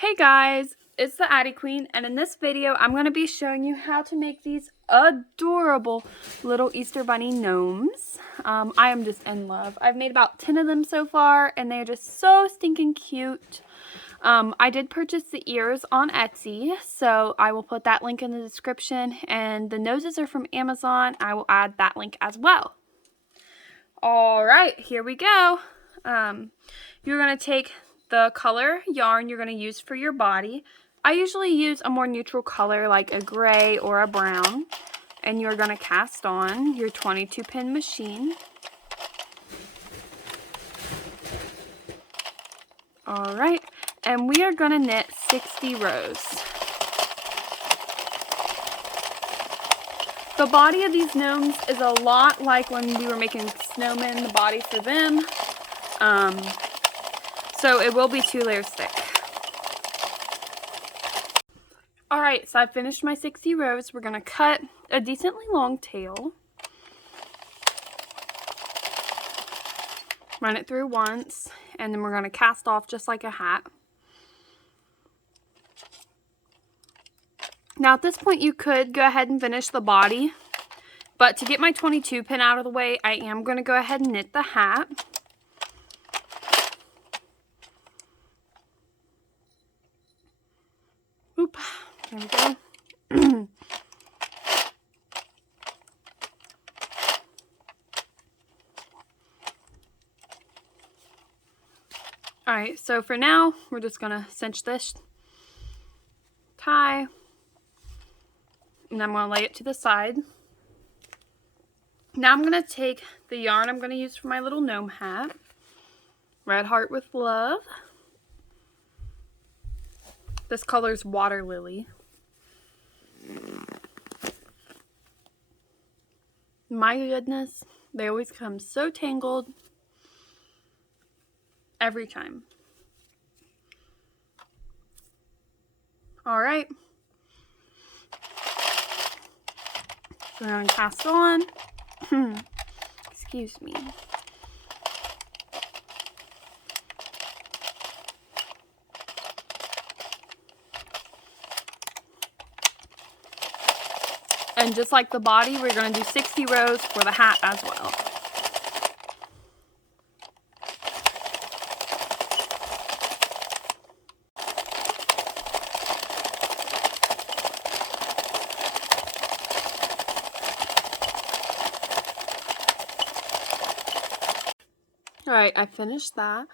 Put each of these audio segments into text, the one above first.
Hey guys, it's the Addi Queen, and in this video I'm going to be showing you how to make these adorable little Easter Bunny gnomes. I am just in love. I've made about 10 of them so far, and they're just so stinking cute. I did purchase the ears on Etsy, so I will put that link in the description, and the noses are from Amazon. I will add that link as well. Alright, here we go. You're going to take the color yarn you're going to use for your body. I usually use a more neutral color like a gray or a brown. And you're going to cast on your 22-pin machine. Alright, and we are going to knit 60 rows. The body of these gnomes is a lot like when we were making snowmen, the body for them. So it will be 2 layers thick. Alright, so I've finished my 60 rows. We're going to cut a decently long tail. Run it through once, and then we're going to cast off just like a hat. Now at this point you could go ahead and finish the body, but to get my 22 pin out of the way, I am going to go ahead and knit the hat. Oop, there we go. Alright, so for now, we're just going to cinch this tie, and I'm going to lay it to the side. Now I'm going to take the yarn I'm going to use for my little gnome hat, Red Heart with Love. This color's Water Lily. My goodness, they always come so tangled every time. Alright. So I'm going to cast on. Excuse me. And just like the body, we're going to do 60 rows for the hat as well. Alright, I finished that.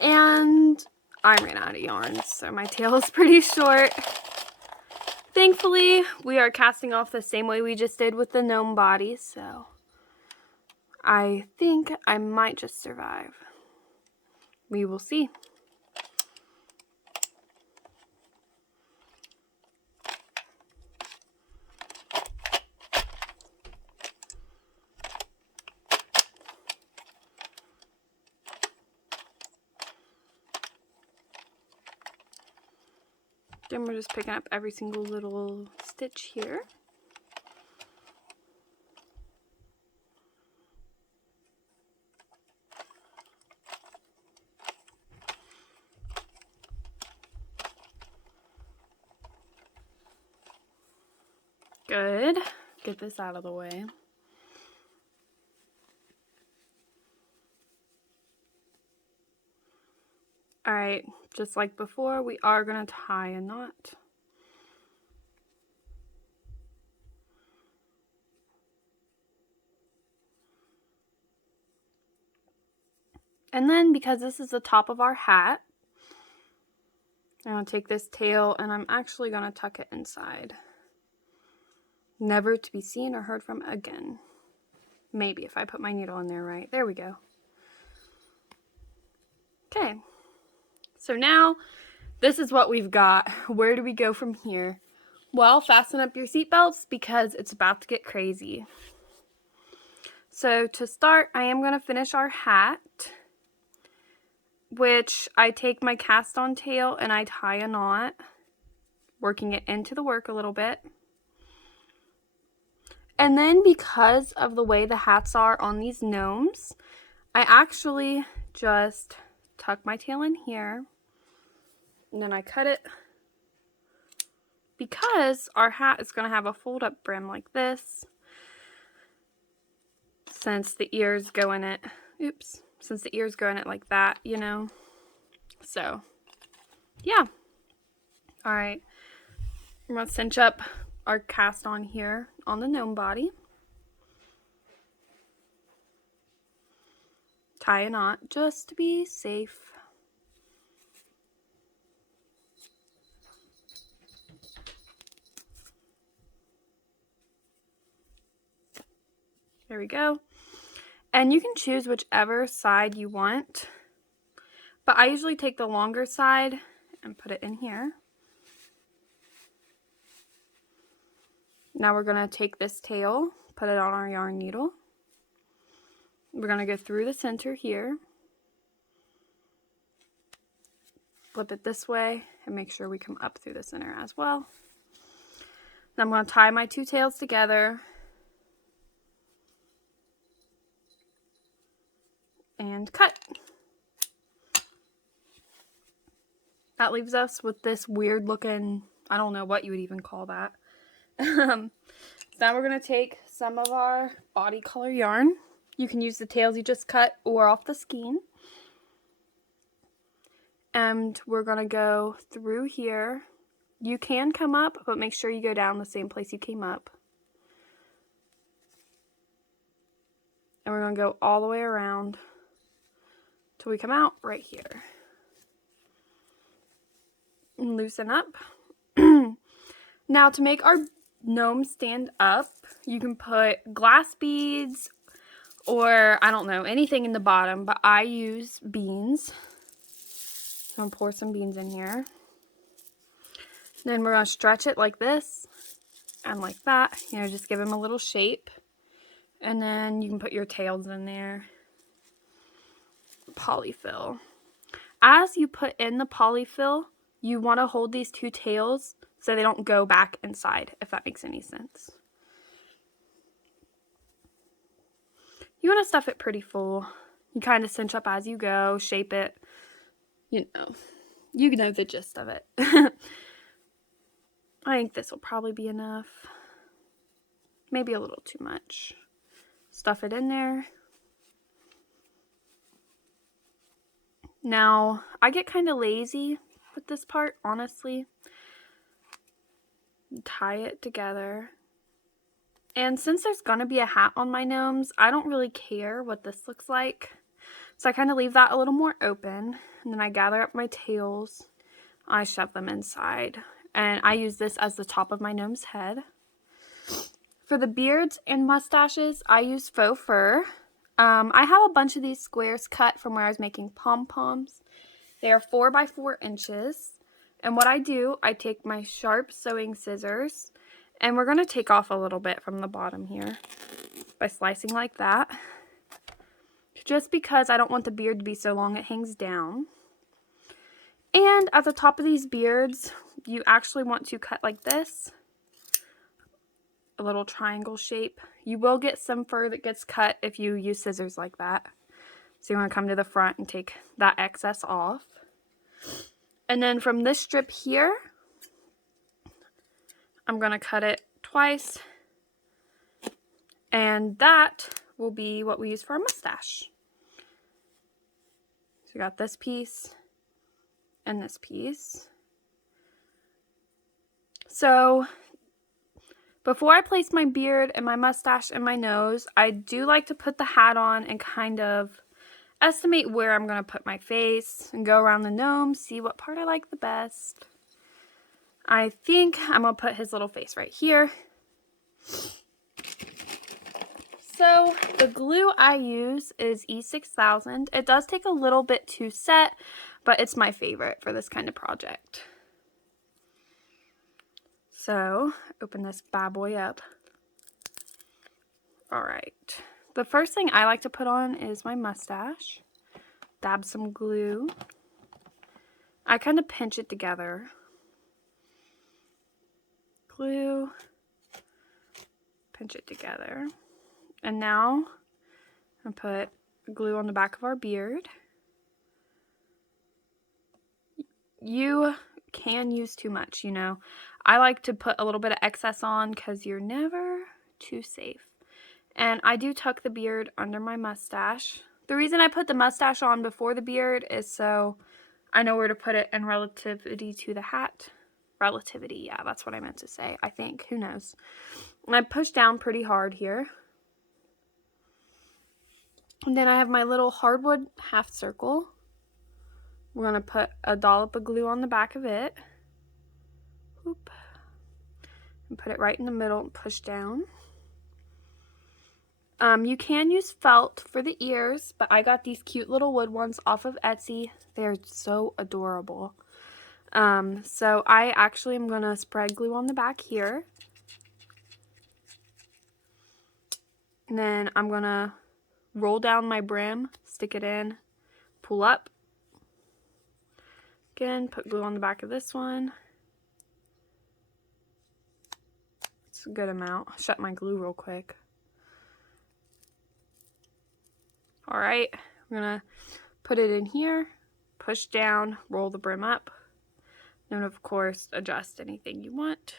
And I ran out of yarn, so my tail is pretty short. Thankfully, we are casting off the same way we just did with the gnome body, so I think I might just survive. We will see. Then we're just picking up every single little stitch here. Good. Get this out of the way. Alright, just like before, we are going to tie a knot. And then, because this is the top of our hat, I'm going to take this tail and I'm actually going to tuck it inside. Never to be seen or heard from again. Maybe if I put my needle in there right. There we go. Okay. So now, this is what we've got. Where do we go from here? Well, fasten up your seatbelts because it's about to get crazy. So to start, I am going to finish our hat, which I take my cast on tail and I tie a knot, working it into the work a little bit. And then because of the way the hats are on these gnomes, I actually just tuck my tail in here And then I cut it because our hat is going to have a fold-up brim like this. Since the ears go in it. Oops. Since the ears go in it like that, you know. So, yeah. Alright. I'm going to cinch up our cast on here on the gnome body. Tie a knot just to be safe. There we go. And you can choose whichever side you want. But I usually take the longer side and put it in here. Now we're going to take this tail, put it on our yarn needle. We're going to go through the center here. Flip it this way and make sure we come up through the center as well. Then I'm going to tie my two tails together. And cut. That leaves us with this weird looking, I don't know what you would even call that. So now we're going to take some of our body color yarn. You can use the tails you just cut or off the skein. And we're going to go through here. You can come up, but make sure you go down the same place you came up. And we're going to go all the way around till we come out right here. And loosen up. Now to make our gnome stand up, you can put glass beads or, I don't know, anything in the bottom, but I use beans. So I'm going to pour some beans in here. Then we're going to stretch it like this and like that. You know, just give them a little shape. And then you can put your tails in there. Polyfill. As you put in the polyfill, you want to hold these two tails so they don't go back inside, if that makes any sense. You want to stuff it pretty full. You kind of cinch up as you go, shape it. You know the gist of it. I think this will probably be enough. Maybe a little too much. Stuff it in there. Now, I get kind of lazy with this part, honestly. Tie it together. And since there's going to be a hat on my gnomes, I don't really care what this looks like. So I kind of leave that a little more open. And then I gather up my tails. I shove them inside. And I use this as the top of my gnome's head. For the beards and mustaches, I use faux fur. I have a bunch of these squares cut from where I was making pom-poms. They are 4 by 4 inches. And what I do, I take my sharp sewing scissors, and we're going to take off a little bit from the bottom here by slicing like that. Just because I don't want the beard to be so long it hangs down. And at the top of these beards, you actually want to cut like this. A little triangle shape. You will get some fur that gets cut if you use scissors like that. So you want to come to the front and take that excess off. And then from this strip here, I'm going to cut it twice. And that will be what we use for our mustache. So we got this piece and this piece. So before I place my beard and my mustache and my nose, I do like to put the hat on and kind of estimate where I'm going to put my face and go around the gnome, see what part I like the best. I think I'm going to put his little face right here. So the glue I use is E6000. It does take a little bit to set, but it's my favorite for this kind of project. So open this bad boy up. All right. The first thing I like to put on is my mustache. Dab some glue. I kind of pinch it together. Glue. Pinch it together. And now I put glue on the back of our beard. you can use too much, you know. I like to put a little bit of excess on because you're never too safe. And I do tuck the beard under my mustache. The reason I put the mustache on before the beard is so I know where to put it in relativity to the hat. Relativity, yeah, that's what I meant to say, I think. Who knows? And I push down pretty hard here. And then I have my little hardwood half circle. We're going to put a dollop of glue on the back of it. Whoop. And put it right in the middle and push down. You can use felt for the ears, but I got these cute little wood ones off of Etsy. They're so adorable. So I actually am going to spread glue on the back here. And then I'm going to roll down my brim, stick it in, pull up. Again, put glue on the back of this one. It's a good amount. I'll shut my glue real quick. Alright, I'm going to put it in here, push down, roll the brim up. And of course, adjust anything you want.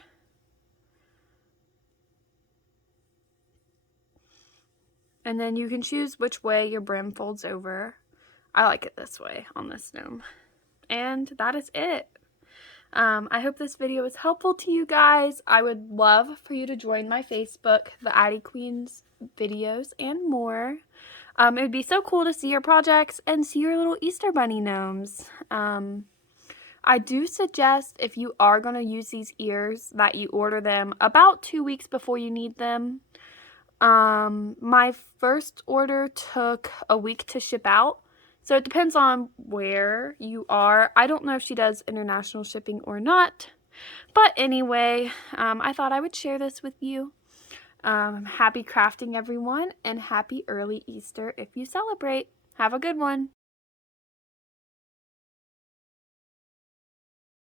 And then you can choose which way your brim folds over. I like it this way on this gnome. And that is it. I hope this video was helpful to you guys. I would love for you to join my Facebook, the Addi Queens videos and more. It would be so cool to see your projects and see your little Easter bunny gnomes. I do suggest if you are going to use these ears that you order them about 2 weeks before you need them. My first order took a week to ship out. So it depends on where you are. I don't know if she does international shipping or not. But anyway, I thought I would share this with you. Happy crafting, everyone, and happy early Easter if you celebrate. Have a good one.